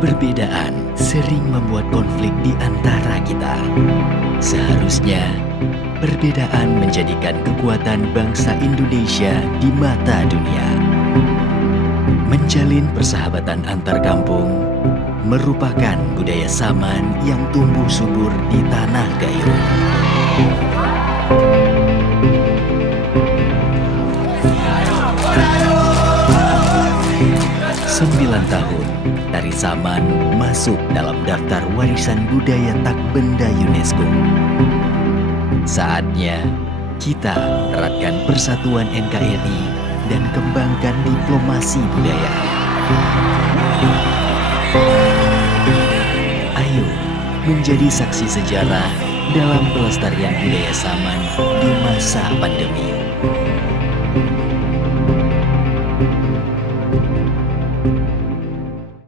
Perbedaan sering membuat konflik di antara kita. Seharusnya, perbedaan menjadikan kekuatan bangsa Indonesia di mata dunia. Menjalin persahabatan antar kampung merupakan budaya Saman yang tumbuh subur di tanah Gayo. 9 tahun, tari Saman masuk dalam daftar warisan budaya tak benda UNESCO. Saatnya kita eratkan persatuan NKRI dan kembangkan diplomasi budaya. Ayo menjadi saksi sejarah dalam pelestarian budaya Saman di masa pandemi.